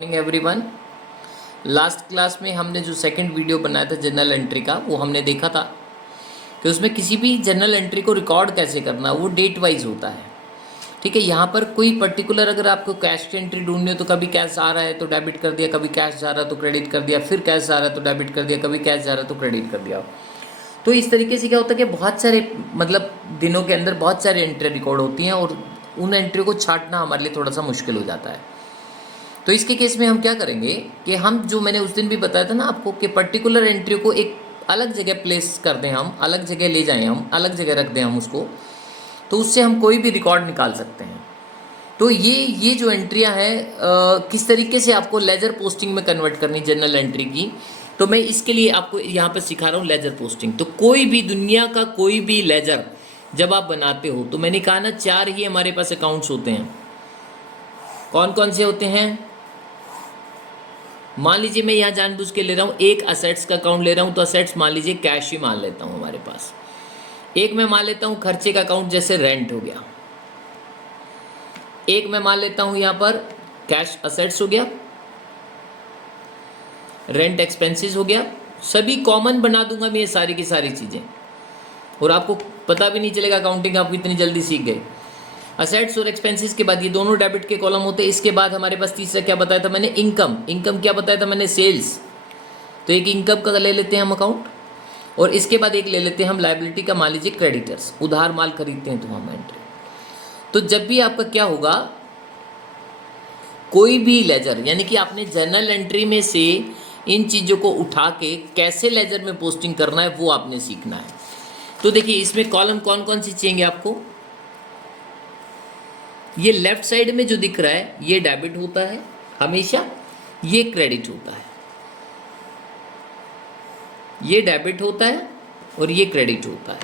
Morning everyone. Last class में हमने जो सेकंड वीडियो बनाया था जर्नल एंट्री का, वो हमने देखा था कि उसमें किसी भी जर्नल एंट्री को रिकॉर्ड कैसे करना, वो डेट वाइज होता है। ठीक है, यहाँ पर कोई पर्टिकुलर अगर आपको कैश की एंट्री ढूंढनी हो तो कभी कैश आ रहा है तो डेबिट कर दिया, कभी कैश जा रहा है तो क्रेडिट कर दिया, फिर कैश जा रहा है तो डेबिट कर दिया, कभी कैश जा रहा है तो क्रेडिट कर दिया। तो इस तरीके से क्या होता है कि बहुत सारे दिनों के अंदर बहुत सारी एंट्री रिकॉर्ड होती हैं और उन एंट्री को छांटना हमारे लिए थोड़ा सा मुश्किल हो जाता है। तो इसके केस में हम क्या करेंगे कि हम जो मैंने उस दिन भी बताया था ना आपको कि पर्टिकुलर एंट्री को एक अलग जगह प्लेस कर दें, हम अलग जगह ले जाएं, हम अलग जगह रख दें हम उसको, तो उससे हम कोई भी रिकॉर्ड निकाल सकते हैं। तो ये जो एंट्रियां हैं किस तरीके से आपको लेजर पोस्टिंग में कन्वर्ट करनी जर्नल एंट्री की, तो मैं इसके लिए आपको यहाँ पर सिखा रहा हूँ लेजर पोस्टिंग। तो कोई भी दुनिया का कोई भी लेजर जब आप बनाते हो, तो मैंने कहा ना 4 ही हमारे पास अकाउंट्स होते हैं। कौन कौन से होते हैं? मान लीजिए मैं यहाँ जानबूझ के ले रहा हूँ, एक असेट्स का अकाउंट ले रहा हूँ, तो असेट्स मान लीजिए कैश ही मान लेता हूँ हमारे पास। एक मैं मान लेता हूँ खर्चे का अकाउंट, जैसे रेंट हो गया। एक मैं मान लेता हूँ यहाँ पर कैश असेट्स हो गया, रेंट एक्सपेंसेस हो गया। सभी कॉमन बना दूंगा मैं ये सारी की सारी चीज़ें, और आपको पता भी नहीं चलेगा अकाउंटिंग आप इतनी जल्दी सीख गए। असेट्स और एक्सपेंसेस के बाद ये दोनों डेबिट के कॉलम होते हैं। इसके बाद हमारे पास तीसरा क्या बताया था मैंने? इनकम। इनकम क्या बताया था मैंने? सेल्स। तो एक इनकम का ले लेते हैं हम अकाउंट, और इसके बाद एक ले लेते हैं हम लायबिलिटी का, मान लीजिए क्रेडिटर्स, उधार माल खरीदते हैं तो हम एंट्री। तो जब भी आपका क्या होगा, कोई भी लेजर, यानी कि आपने जर्नल एंट्री में से इन चीज़ों को उठा के कैसे लेजर में पोस्टिंग करना है वो आपने सीखना है। तो देखिए इसमें कॉलम कौन कौन सी चाहिए आपको। ये लेफ्ट साइड में जो दिख रहा है ये डेबिट होता है हमेशा, ये क्रेडिट होता है। ये डेबिट होता है और ये क्रेडिट होता है।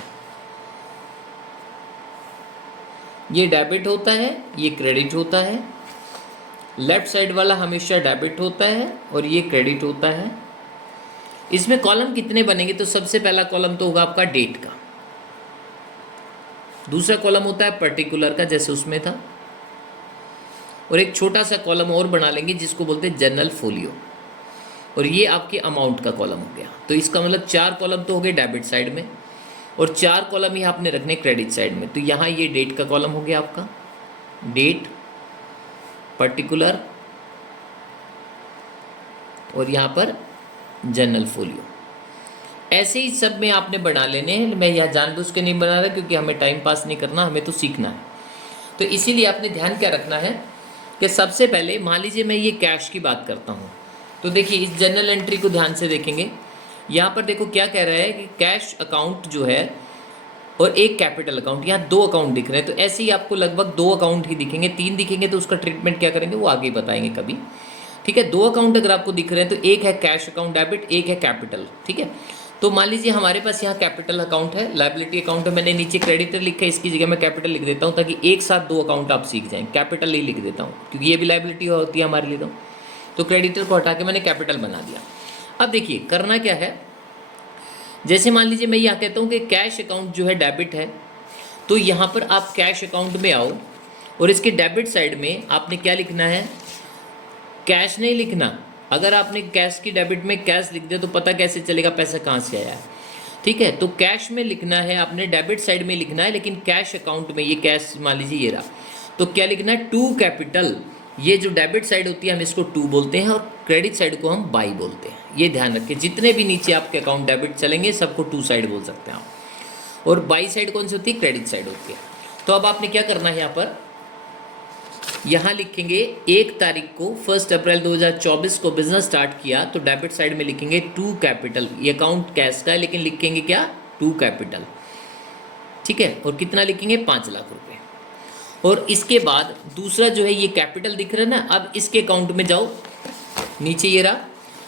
ये डेबिट होता है, ये क्रेडिट होता है। लेफ्ट साइड वाला हमेशा डेबिट होता है और ये क्रेडिट होता है। इसमें कॉलम कितने बनेंगे? तो सबसे पहला कॉलम तो होगा आपका डेट का, दूसरा कॉलम होता है पर्टिकुलर का जैसे उसमें था, और एक छोटा सा कॉलम और बना लेंगे जिसको बोलते हैं जर्नल फोलियो, और ये आपके अमाउंट का कॉलम हो गया। तो इसका मतलब 4 कॉलम तो हो गए डेबिट साइड में, और 4 कॉलम ही आपने रखने क्रेडिट साइड में। तो यहाँ ये डेट का कॉलम हो गया आपका, डेट, पर्टिकुलर, और यहाँ पर जर्नल फोलियो। ऐसे ही सब में आपने बना लेने हैं। मैं यहाँ जानबूझ के नहीं बना रहा क्योंकि हमें टाइम पास नहीं करना, हमें तो सीखना है। तो इसीलिए आपने ध्यान क्या रखना है कि सबसे पहले मान लीजिए मैं ये कैश की बात करता हूँ, तो देखिए इस जर्नल एंट्री को ध्यान से देखेंगे। यहाँ पर देखो क्या कह रहा है कि कैश अकाउंट जो है और एक कैपिटल अकाउंट, यहाँ 2 अकाउंट दिख रहे हैं। तो ऐसे ही आपको लगभग 2 अकाउंट ही दिखेंगे, 3 दिखेंगे तो उसका ट्रीटमेंट क्या करेंगे वो आगे बताएंगे कभी। ठीक है, 2 अकाउंट अगर आपको दिख रहे हैं तो एक है कैश अकाउंट डेबिट, एक है कैपिटल। ठीक है, तो मान लीजिए हमारे पास यहाँ कैपिटल अकाउंट है, लायबिलिटी अकाउंट है, मैंने नीचे क्रेडिटर लिखा है, इसकी जगह मैं कैपिटल लिख देता हूँ ताकि एक साथ 2 अकाउंट आप सीख जाएं। कैपिटल ही लिख देता हूँ क्योंकि ये भी लायबिलिटी होती है हमारे लिए। तो क्रेडिटर को हटा के मैंने कैपिटल बना दिया। अब देखिए करना क्या है, जैसे मान लीजिए मैं यहाँ कहता हूँ कि कैश अकाउंट जो है डेबिट है, तो यहाँ पर आप कैश अकाउंट में आओ और इसके डेबिट साइड में आपने क्या लिखना है? कैश नहीं लिखना। अगर आपने कैश की डेबिट में कैश लिख दिया तो पता कैसे चलेगा पैसा कहाँ से आया है? ठीक है, तो कैश में लिखना है आपने, डेबिट साइड में लिखना है, लेकिन कैश अकाउंट में ये कैश मान लीजिए ये रहा, तो क्या लिखना है? To capital. ये जो डेबिट साइड होती है हम इसको टू बोलते हैं और क्रेडिट साइड को हम बाई बोलते हैं। ये ध्यान रखें, जितने भी नीचे आपके अकाउंट डेबिट चलेंगे सबको टू साइड बोल सकते हैं आप। और बाई साइड कौन सी होती है? क्रेडिट साइड होती है। तो अब आपने क्या करना है, यहाँ पर यहाँ लिखेंगे 1 तारीख को 1 अप्रैल 2024 को बिजनेस स्टार्ट किया, तो डेबिट साइड में लिखेंगे टू कैपिटल। ये अकाउंट कैश का है लेकिन लिखेंगे क्या? To capital. ठीक है, और कितना लिखेंगे? 5 लाख रुपए। और इसके बाद दूसरा जो है ये कैपिटल दिख रहा है ना, अब इसके अकाउंट में जाओ, नीचे ये रहा,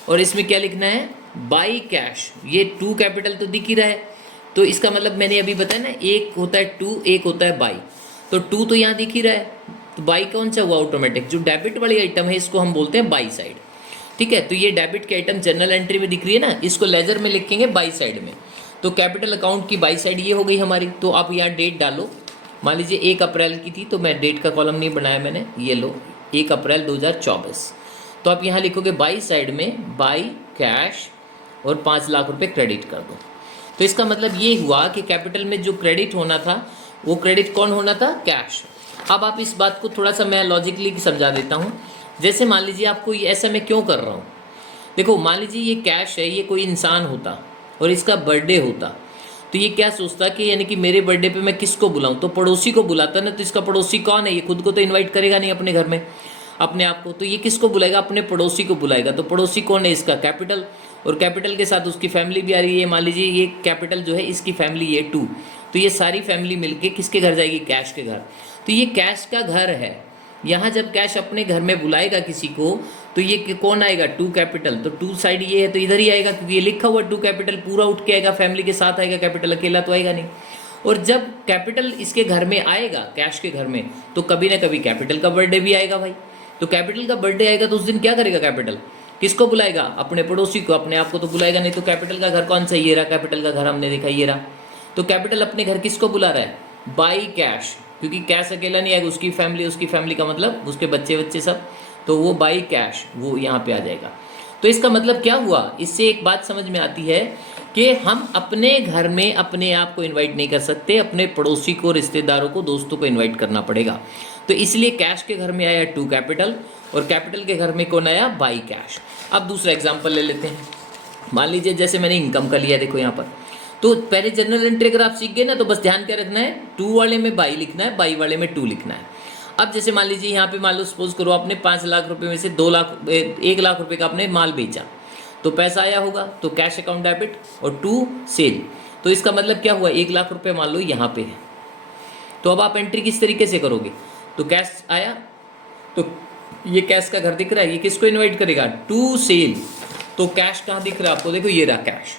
और इसमें क्या लिखना है? By cash. ये टू कैपिटल तो दिख ही रहा है, तो इसका मतलब मैंने अभी बताया ना, एक होता है टू, एक होता है बाई। तो टू तो यहाँ दिख ही रहा है, तो बाई कौन सा हुआ? ऑटोमेटिक। जो डेबिट वाली आइटम है इसको हम बोलते हैं बाई साइड। ठीक है, तो ये डेबिट की आइटम जर्नल एंट्री में दिख रही है ना, इसको लेजर में लिखेंगे बाई साइड में। तो कैपिटल अकाउंट की बाई साइड ये हो गई हमारी। तो आप यहाँ डेट डालो, मान लीजिए 1 अप्रैल की थी तो मैं डेट का कॉलम नहीं बनाया मैंने, ये लो 1 अप्रैल 2024। तो आप यहाँ लिखोगे बाई साइड में बाई कैश और 5 लाख रुपए क्रेडिट कर दो। तो इसका मतलब ये हुआ कि कैपिटल में जो क्रेडिट होना था वो क्रेडिट कौन होना था, कैश। अब आप इस बात को थोड़ा सा मैं लॉजिकली समझा देता हूँ। जैसे मान लीजिए आपको ये ऐसा मैं क्यों कर रहा हूँ, देखो मान लीजिए ये कैश है, ये कोई इंसान होता और इसका बर्थडे होता तो ये क्या सोचता कि यानी कि मेरे बर्थडे पे मैं किसको बुलाऊं, तो पड़ोसी को बुलाता ना। तो इसका पड़ोसी कौन है, ये खुद को तो इनवाइट करेगा नहीं अपने घर में अपने आप को, तो ये किसको बुलाएगा, अपने पड़ोसी को बुलाएगा। तो पड़ोसी कौन है, इसका कैपिटल, और कैपिटल के साथ उसकी फैमिली भी आ रही है। मान लीजिए ये कैपिटल जो है इसकी फैमिली ये 2, तो ये सारी फैमिली मिलके किसके घर जाएगी, कैश के घर। तो ये कैश का घर है। यहाँ जब कैश अपने घर में बुलाएगा किसी को तो ये कौन आएगा, 2 कैपिटल। तो 2 साइड ये है तो इधर ही आएगा, क्योंकि ये लिखा हुआ 2 कैपिटल पूरा उठ के आएगा, फैमिली के साथ आएगा, कैपिटल अकेला तो आएगा नहीं। और जब कैपिटल इसके घर में आएगा, कैश के घर में, तो कभी ना कभी कैपिटल का बर्थडे भी आएगा भाई। तो कैपिटल का बर्थडे आएगा तो उस दिन क्या करेगा कैपिटल, किसको बुलाएगा, अपने पड़ोसी को, अपने आप को तो बुलाएगा नहीं। तो कैपिटल का घर कौन सा, ये रहा कैपिटल का घर, हमने देखा ये रहा। तो कैपिटल अपने घर किसको बुला रहा है, बाई कैश, क्योंकि कैश अकेला नहीं आएगा, उसकी फैमिली का मतलब उसके बच्चे सब, तो वो बाई कैश वो यहाँ पे आ जाएगा। तो इसका मतलब क्या हुआ, इससे एक बात समझ में आती है कि हम अपने घर में अपने आप को इनवाइट नहीं कर सकते, अपने पड़ोसी को, रिश्तेदारों को, दोस्तों को इनवाइट करना पड़ेगा। तो इसलिए कैश के घर में आया 2 कैपिटल और कैपिटल के घर में कौन आया, बाई कैश। अब दूसरा एग्जाम्पल ले लेते हैं। मान लीजिए जैसे मैंने इनकम का लिया, देखो यहाँ पर, तो पहले जनरल एंट्री अगर आप सीख गए ना तो बस ध्यान क्या रखना है, 2 वाले में बाई लिखना है, बाई वाले में 2 लिखना है। अब जैसे मान लीजिए यहाँ पे मान लो सपोज करो आपने 5 लाख रुपए में से 1 लाख रुपए का आपने माल बेचा, तो पैसा आया होगा, तो कैश अकाउंट डेबिट, और 2 सेल। तो इसका मतलब क्या हुआ, 1 लाख रुपए मान लो यहाँ पे है। तो अब आप एंट्री किस तरीके से करोगे, तो कैश आया, तो ये कैश का घर दिख रहा है, ये किसको इन्वाइट करेगा, 2 सेल। तो कैश कहाँ दिख रहा है आपको, देखो ये रहा कैश।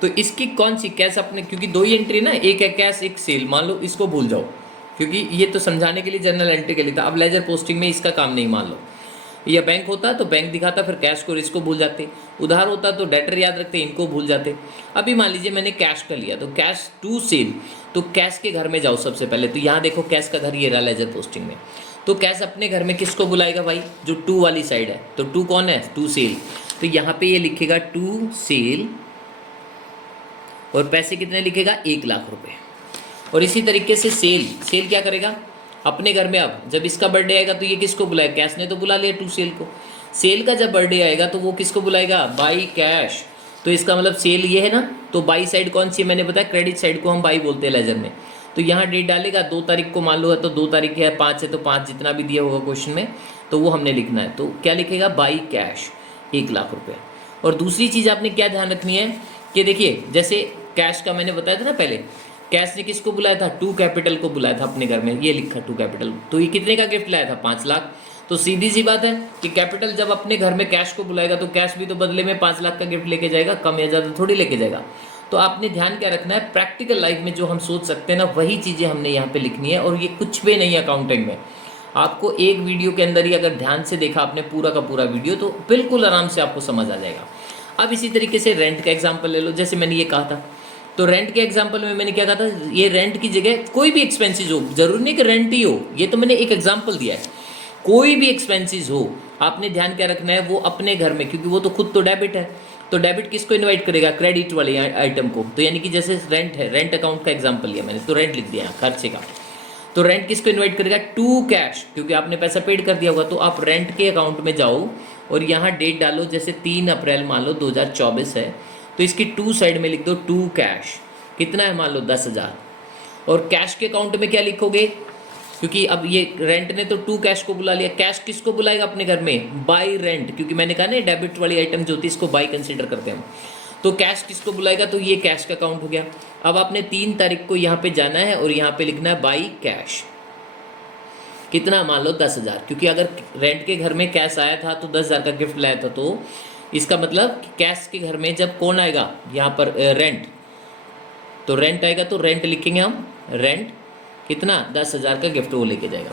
तो इसकी कौन सी कैश अपने, क्योंकि 2 ही एंट्री ना, एक है कैश एक सेल, मान लो इसको भूल जाओ, क्योंकि ये तो समझाने के लिए जनरल एंट्री के लिए था। अब लेजर पोस्टिंग में इसका काम नहीं, मान लो या बैंक होता तो बैंक दिखाता, फिर कैश को इसको भूल जाते, उधार होता तो डेटर याद रखते, इनको भूल जाते। अभी मान लीजिए मैंने कैश का लिया, तो कैश 2 सेल, तो कैश के घर में जाओ सबसे पहले। तो यहाँ देखो कैश का घर ये रहा लेजर पोस्टिंग में। तो कैश अपने घर में किसको बुलाएगा भाई, जो 2 वाली साइड है। तो 2 कौन है, 2 सेल। तो यहाँ पे ये लिखेगा 2 सेल और पैसे कितने लिखेगा, 1 लाख रुपए। और इसी तरीके से सेल क्या करेगा अपने घर में। अब जब इसका बर्थडे आएगा तो ये किसको बुलाएगा, कैश ने तो बुला लिया 2 सेल को। सेल का जब बर्थडे आएगा तो वो किसको बुलाएगा, बाई कैश। तो इसका मतलब सेल ये है ना, तो बाई साइड कौन सी है, मैंने बताया क्रेडिट साइड को हम बाई बोलते हैं लेजर में। तो यहाँ डेट डालेगा 2 तारीख को, मान लो है तो 2 तारीख है, 5 है तो 5, जितना भी दिया होगा क्वेश्चन में तो वो हमने लिखना है। तो क्या लिखेगा, बाई कैश 1 लाख रुपये। और दूसरी चीज़ आपने क्या ध्यान रखनी है कि देखिए जैसे कैश का मैंने बताया था ना पहले, कैश ने किसको बुलाया था, 2 कैपिटल को बुलाया था अपने घर में, ये लिखा 2 कैपिटल। तो ये कितने का गिफ्ट लाया था, 5 लाख। तो सीधी सी बात है कि कैपिटल जब अपने घर में कैश को बुलाएगा तो कैश भी तो बदले में 5 लाख का गिफ्ट लेके जाएगा, कम या ज़्यादा थोड़ी लेके जाएगा। तो आपने ध्यान क्या रखना है, प्रैक्टिकल लाइफ में जो हम सोच सकते हैं ना वही चीज़ें हमने यहाँ पे लिखनी है। और ये कुछ भी नहीं है अकाउंटिंग में, आपको एक वीडियो के अंदर ही अगर ध्यान से देखा आपने पूरा का पूरा वीडियो तो बिल्कुल आराम से आपको समझ आ जाएगा। अब इसी तरीके से रेंट का एग्जाम्पल ले लो, जैसे मैंने ये कहा था। तो रेंट के एग्जाम्पल में मैंने क्या कहा था, ये रेंट की जगह कोई भी एक्सपेंसेस हो, जरूरी नहीं कि रेंट ही हो, ये तो मैंने एक एग्जाम्पल दिया है, कोई भी एक्सपेंसेस हो आपने ध्यान क्या रखना है, वो अपने घर में, क्योंकि वो तो खुद तो डेबिट है। तो डेबिट किसको इनवाइट करेगा, क्रेडिट वाले आइटम को। तो यानी कि जैसे रेंट है, रेंट अकाउंट का एग्जाम्पल लिया मैंने, तो रेंट लिख दिया खर्चे का। तो रेंट किसको इनवाइट करेगा, 2 कैश, क्योंकि आपने पैसा पेड कर दिया होगा। तो आप रेंट के अकाउंट में जाओ और यहाँ डेट डालो, जैसे 3 अप्रैल मान लो 2024 है, तो इसकी 2 साइड में लिख दो 2 कैश, कितना है मान लो 10,000। और कैश के अकाउंट में क्या लिखोगे, क्योंकि अब ये रेंट ने तो 2 कैश को बुला लिया, कैश किसको बुलाएगा अपने घर में, बाई रेंट, क्योंकि मैंने कहा ना डेबिट वाली आइटम जो होती है इसको बाई कंसीडर करते हैं। तो कैश किसको बुलाएगा, तो ये कैश का अकाउंट हो गया। अब आपने 3 तारीख को यहाँ पे जाना है और यहाँ पे लिखना है बाई कैश, कितना मान लो 10,000, क्योंकि अगर रेंट के घर में कैश आया था तो 10,000 का गिफ्ट लाया था। तो इसका मतलब कैश के घर में जब कौन आएगा यहाँ पर रेंट, तो रेंट आएगा तो रेंट लिखेंगे हम, रेंट कितना 10,000 का गिफ्ट वो लेके जाएगा।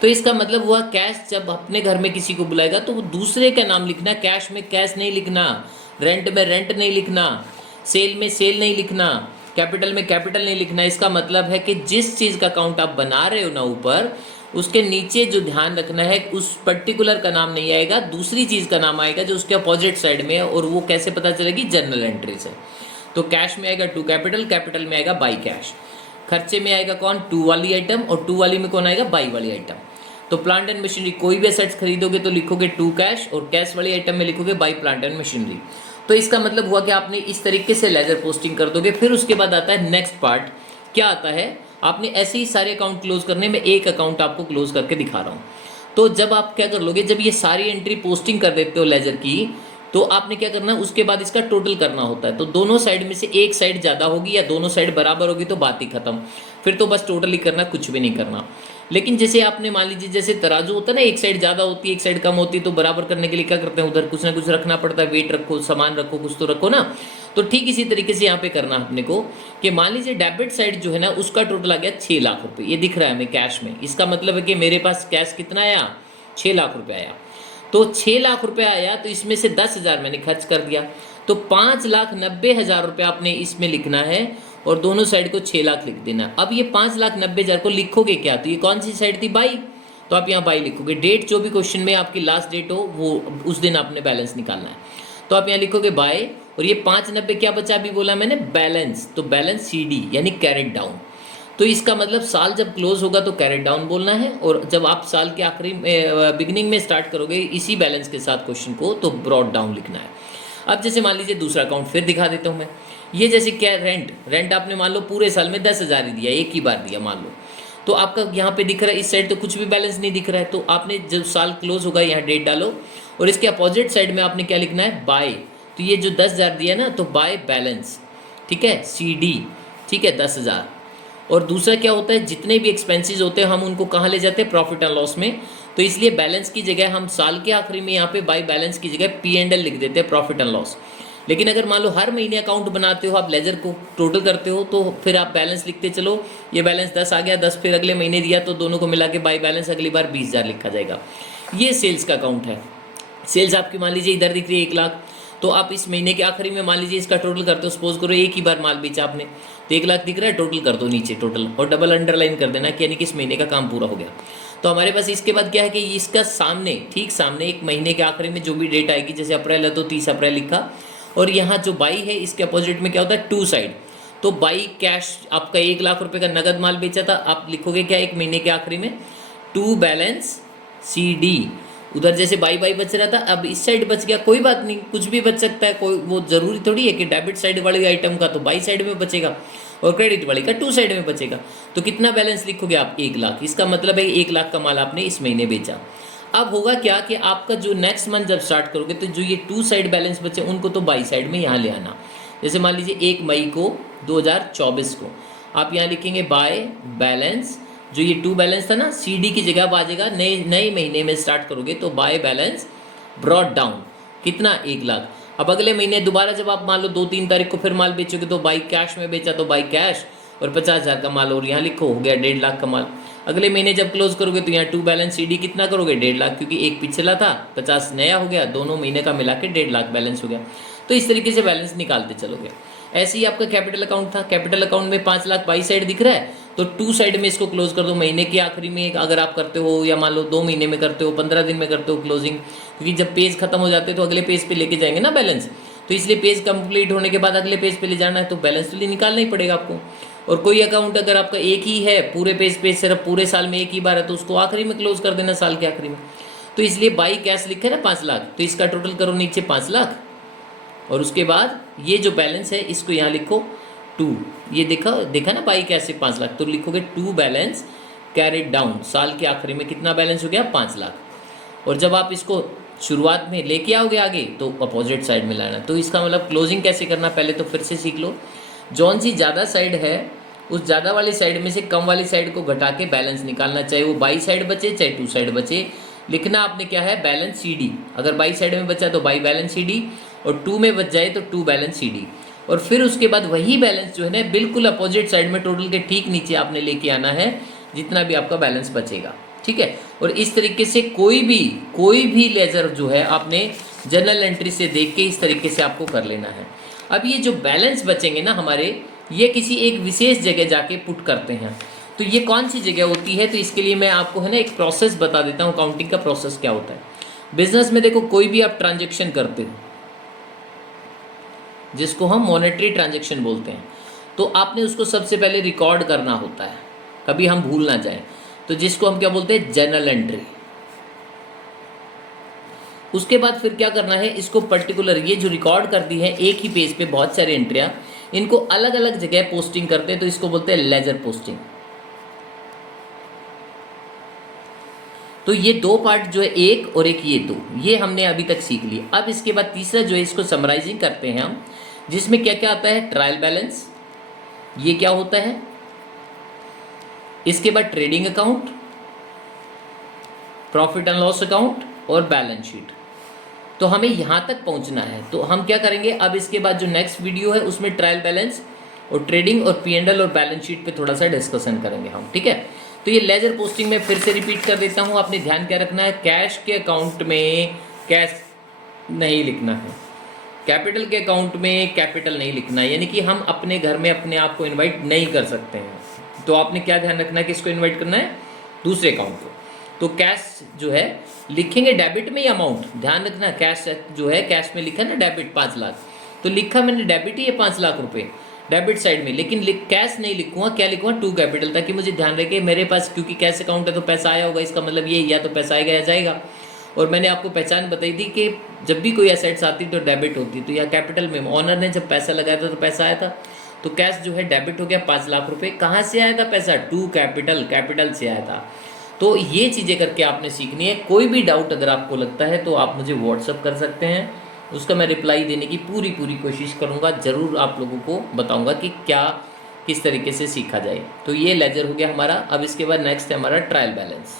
तो इसका मतलब हुआ कैश जब अपने घर में किसी को बुलाएगा तो वो दूसरे का नाम लिखना, कैश में कैश नहीं लिखना, रेंट में रेंट नहीं लिखना, सेल में सेल नहीं लिखना, कैपिटल में कैपिटल नहीं लिखना। इसका मतलब है कि जिस चीज़ का अकाउंट आप बना रहे हो ना ऊपर, उसके नीचे जो ध्यान रखना है, उस पर्टिकुलर का नाम नहीं आएगा, दूसरी चीज़ का नाम आएगा जो उसके अपोजिट साइड में है, और वो कैसे पता चलेगी, जर्नल एंट्री से। तो कैश में आएगा टू कैपिटल, कैपिटल में आएगा बाई कैश, खर्चे में आएगा कौन, टू वाली आइटम, और टू वाली में कौन आएगा, बाई वाली आइटम। तो प्लांट एंड मशीनरी कोई भी एसेट्स खरीदोगे तो लिखोगे टू कैश, और कैश वाली आइटम में लिखोगे बाई प्लांट एंड मशीनरी। तो इसका मतलब हुआ कि आपने इस तरीके से लेजर पोस्टिंग कर दोगे। फिर उसके बाद आता है नेक्स्ट पार्ट, क्या आता है, आपने ऐसे ही सारे अकाउंट क्लोज करने में, एक अकाउंट आपको क्लोज करके दिखा रहा हूँ। तो जब आप क्या कर लोगे, जब ये सारी एंट्री पोस्टिंग कर देते हो लेजर की, तो आपने क्या करना है, उसके बाद इसका टोटल करना होता है। तो दोनों साइड में से एक साइड ज़्यादा होगी या दोनों साइड बराबर होगी तो बात ही खत्म, फिर तो बस टोटल ही करना, कुछ भी नहीं करना। लेकिन जैसे आपने मान लीजिए, जैसे तराजू होता है ना, एक साइड ज़्यादा होती है एक साइड कम होती है, तो बराबर करने के लिए क्या करते हैं, उधर कुछ ना कुछ रखना पड़ता है, वेट रखो, सामान रखो, कुछ तो रखो ना। तो ठीक इसी तरीके से यहाँ पे करना अपने को कि मान लीजिए डेबिट साइड जो है ना, उसका टोटल आ गया 6 लाख रुपये, ये दिख रहा है हमें कैश में। इसका मतलब है कि मेरे पास कैश कितना आया, 6 लाख रुपये आया। तो 6 लाख रुपये आया, तो इसमें से 10,000 मैंने खर्च कर दिया, तो 5,90,000 रुपये आपने इसमें लिखना है, और दोनों साइड को 6 लाख लिख देना। अब ये 5,90,000 को लिखोगे क्या, तो ये कौन सी साइड थी, बाई, तो आप यहाँ बाई लिखोगे। डेट जो भी क्वेश्चन में आपकी लास्ट डेट हो, वो उस दिन आपने बैलेंस निकालना है, तो आप यहाँ लिखोगे बाय। और ये 590 क्या बचा, अभी बोला मैंने बैलेंस, तो बैलेंस CD यानी कैरेट डाउन। तो इसका मतलब साल जब क्लोज होगा तो कैरेट डाउन बोलना है, और जब आप साल के आखिरी बिगिनिंग में स्टार्ट करोगे इसी बैलेंस के साथ क्वेश्चन को, तो ब्रॉड डाउन लिखना है। अब जैसे मान लीजिए दूसरा अकाउंट फिर दिखा देता हूँ मैं। ये जैसे क्या, रेंट आपने मान लो पूरे साल में 10,000 ही दिया, एक ही बार दिया मान लो, तो आपका यहाँ पे दिख रहा है, इस साइड तो कुछ भी बैलेंस नहीं दिख रहा है। तो आपने जब साल क्लोज होगा यहाँ डेट डालो, और इसके अपोजिट साइड में आपने क्या लिखना है, बाय। तो ये जो 10,000 दिया ना, तो बाय बैलेंस, ठीक है, CD, ठीक है, 10,000। और दूसरा क्या होता है, जितने भी एक्सपेंसेस होते हैं हम उनको कहाँ ले जाते हैं, प्रॉफिट एंड लॉस में। तो इसलिए बैलेंस की जगह हम साल के आखिरी में यहाँ पे बाय बैलेंस की जगह P&L लिख देते हैं, प्रॉफिट एंड लॉस। लेकिन अगर मान लो हर महीने अकाउंट बनाते हो, आप लेजर को टोटल करते हो, तो फिर आप बैलेंस लिखते चलो, ये बैलेंस 10 आ गया, 10 फिर अगले महीने दिया, तो दोनों को मिला के बाय बैलेंस अगली बार 20,000 लिखा जाएगा। ये सेल्स का अकाउंट है। सेल्स आपकी मान लीजिए इधर दिख रही है 1 लाख, तो आप इस महीने के आखिरी में मान लीजिए इसका टोटल करते हो, सपोज करो एक ही बार माल बेचा आपने, तो 1 लाख दिख रहा है, टोटल कर दो नीचे टोटल, और डबल अंडरलाइन कर देना कि यानी कि इस महीने का काम पूरा हो गया। तो हमारे पास इसके बाद क्या है कि इसका सामने, ठीक सामने एक महीने के आखिरी में जो भी डेट आएगी, जैसे अप्रैल है तो 30 अप्रैल लिखा, और यहाँ जो बाई है इसके अपोजिट में क्या होता है, टू साइड। तो बाई कैश, आपका 1 लाख रुपये का नगद माल बेचा था, आप लिखोगे क्या एक महीने के आखिरी में, टू बैलेंस CD। उधर जैसे बाई बच रहा था, अब इस साइड बच गया, कोई बात नहीं, कुछ भी बच सकता है, कोई वो जरूरी थोड़ी है कि डेबिट साइड वाली आइटम का तो बाई साइड में बचेगा और क्रेडिट वाली का टू साइड में बचेगा। तो कितना बैलेंस लिखोगे आप, 1 लाख। इसका मतलब है 1 लाख का माल आपने इस महीने बेचा। अब होगा क्या कि आपका जो नेक्स्ट मंथ जब स्टार्ट करोगे, तो जो ये टू साइड बैलेंस बचे उनको तो बाई साइड में यहाँ ले आना। जैसे मान लीजिए 1 मई को 2024 को आप यहाँ लिखेंगे बाय बैलेंस, जो ये टू बैलेंस था ना, CD की जगह आ जाएगा, नए महीने में स्टार्ट करोगे तो बाय बैलेंस ब्रॉड डाउन, कितना, 1 लाख। अब अगले महीने दोबारा जब आप मान लो 2-3 तारीख को फिर माल बेचोगे, तो बाई कैश में बेचा तो बाई कैश, और 50,000 का माल और यहाँ लिखो, हो गया 1.5 लाख का माल। अगले महीने जब क्लोज करोगे तो यहाँ टू बैलेंस CD कितना करोगे, 1.5 लाख, क्योंकि एक पिछला था, 50 नया हो गया, दोनों महीने का मिला के 1.5 लाख बैलेंस हो गया। तो इस तरीके से बैलेंस निकालते चलोगे। ऐसे ही आपका कैपिटल अकाउंट था, कैपिटल अकाउंट में 5 लाख बाई साइड दिख रहा है, तो टू साइड में इसको क्लोज कर दो महीने के आखिरी में, अगर आप करते हो, या मान लो 2 महीने में करते हो, 15 दिन में करते हो क्लोजिंग, क्योंकि जब पेज खत्म हो जाते हैं तो अगले पेज पे लेके जाएंगे ना बैलेंस, तो इसलिए पेज कंप्लीट होने के बाद अगले पेज पे ले जाना है, तो बैलेंस तो निकालना ही पड़ेगा आपको। और कोई अकाउंट अगर आपका एक ही है पूरे पेज पे, सिर्फ पूरे साल में एक ही बार है, तो उसको आखिरी में क्लोज कर देना, साल के आखिरी में। तो इसलिए बाई कैश लिखे ना 5 लाख, तो इसका टोटल करो नीचे 5 लाख, और उसके बाद ये जो बैलेंस है इसको यहाँ लिखो 2। ये देखा ना बाई कैश से 5 लाख, तो लिखोगे टू बैलेंस कैरेट डाउन, साल के आखिरी में कितना बैलेंस हो गया, 5 लाख। और जब आप इसको शुरुआत में लेके आओगे आगे, तो अपोजिट साइड में लाना। तो इसका मतलब क्लोजिंग कैसे करना, पहले तो फिर से सीख लो। जौन सी ज़्यादा साइड है उस ज़्यादा वाली साइड में से कम वाली साइड को घटा के बैलेंस निकालना, चाहे वो बाई साइड बचे चाहे टू साइड बचे। लिखना आपने क्या है, बैलेंस CD। अगर बाई साइड में बचा तो बाई बैलेंस CD, और टू में बच जाए तो टू बैलेंस CD। और फिर उसके बाद वही बैलेंस जो है ना, बिल्कुल अपोजिट साइड में टोटल के ठीक नीचे आपने लेके आना है, जितना भी आपका बैलेंस बचेगा, ठीक है। और इस तरीके से कोई भी लेजर जो है आपने जर्नल एंट्री से देख के इस तरीके से आपको कर लेना है। अब ये जो बैलेंस बचेंगे ना हमारे, ये किसी एक विशेष जगह जाके पुट करते हैं। तो ये कौन सी जगह होती है, तो इसके लिए मैं आपको है ना एक प्रोसेस बता देता हूँ, अकाउंटिंग का प्रोसेस क्या होता है। बिजनेस में देखो कोई भी आप ट्रांजेक्शन करते हो जिसको हम मॉनेटरी ट्रांजेक्शन बोलते हैं, तो आपने उसको सबसे पहले रिकॉर्ड करना होता है, कभी हम भूल ना जाएं। तो जिसको हम क्या बोलते हैं, जर्नल एंट्री। उसके बाद फिर क्या करना है, इसको पर्टिकुलर ये जो रिकॉर्ड कर दी है एक ही पेज पे बहुत सारी एंट्रियां, इनको अलग अलग जगह पोस्टिंग करते हैं, तो इसको बोलते हैं लेजर पोस्टिंग। तो ये दो पार्ट जो है, एक और एक ये दो, ये हमने अभी तक सीख ली। अब इसके बाद तीसरा जो है इसको समराइजिंग करते हैं हम, जिसमें क्या क्या आता है, ट्रायल बैलेंस, ये क्या होता है, इसके बाद trading account, profit and loss account और बैलेंस शीट। तो हमें यहाँ तक पहुँचना है, तो हम क्या करेंगे अब इसके बाद जो नेक्स्ट वीडियो है उसमें ट्रायल बैलेंस और ट्रेडिंग और P&L और बैलेंस शीट पे थोड़ा सा डिस्कशन करेंगे हम, ठीक है। तो ये लेजर पोस्टिंग में फिर से रिपीट कर देता हूँ, आपने ध्यान क्या रखना है, कैश के अकाउंट में कैश नहीं लिखना है, कैपिटल के अकाउंट में कैपिटल नहीं लिखना है, यानी कि हम अपने घर में अपने आप को इन्वाइट नहीं कर सकते हैं। तो आपने क्या ध्यान रखना है कि इसको इन्वाइट करना है दूसरे अकाउंट को। तो कैश जो है लिखेंगे डेबिट में ही अमाउंट, ध्यान रखना, कैश जो है कैश में लिखा ना डेबिट 5 लाख, तो लिखा मैंने डेबिट ही है 5 लाख रुपए डेबिट साइड में, लेकिन कैश नहीं लिखूंगा, क्या लिखूंगा, टू कैपिटल, ताकि मुझे ध्यान रहे कि मेरे पास क्योंकि कैश अकाउंट है तो पैसा आया होगा, इसका मतलब ये या तो पैसा आएगा या जाएगा। और मैंने आपको पहचान बताई थी कि जब भी कोई एसेट्स आती तो डेबिट होती, तो या कैपिटल में ऑनर ने जब पैसा लगाया था तो पैसा आया था, तो कैश जो है डेबिट हो गया 5 लाख रुपए। कहाँ से आया था पैसा, टू कैपिटल, कैपिटल से आया था। तो ये चीज़ें करके आपने सीखनी है। कोई भी डाउट अगर आपको लगता है तो आप मुझे व्हाट्सअप कर सकते हैं, उसका मैं रिप्लाई देने की पूरी कोशिश करूँगा, ज़रूर आप लोगों को बताऊँगा कि क्या किस तरीके से सीखा जाए। तो ये लेजर हो गया हमारा। अब इसके बाद नेक्स्ट है हमारा ट्रायल बैलेंस।